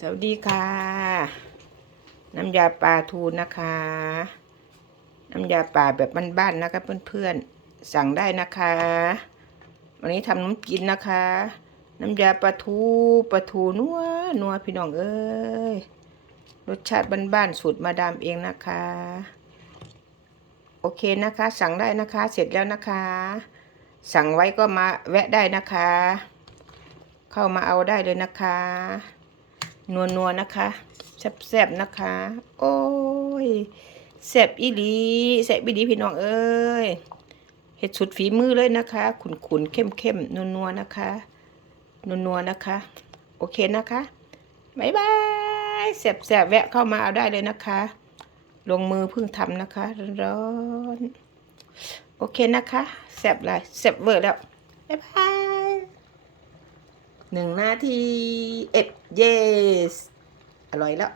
สวัสดีค่ะ น้ำยาปลาทูนะคะ น้ำยาป่าแบบบ้านๆนะคะเพื่อนๆ สั่งได้นะคะ วันนี้ทำน้ำกินนะคะ น้ำยาปลาทูปลาทูนัวนัวพี่น้องเอ้ย รสชาติบ้านๆสูตรมาดามเองนะคะ โอเคนะคะ สั่งได้นะคะ เสร็จแล้วนะคะ สั่งไว้ก็มาแวะได้นะคะ เข้ามาเอาได้เลยนะคะ นัวนัวนะคะแซ่บๆนะคะ โอ้ยแซ่บอีหลีแซ่บอีหลีพี่น้องเอ้ยเห็ดสุดฝีมือเลยนะคะ ขุนขุนๆเข้มเข้มนัวนัวนะคะนัวนัวนะคะ โอเคนะคะบายบายแซ่บๆแวะเข้ามาเอาได้เลยนะคะ ลงมือเพิ่งทำนะคะร้อนโอเคนะคะแซ่บเลยแซ่บเวอร์แล้วบายบาย หนึ่งนาทีเอ็ดเยส อร่อยแล้ว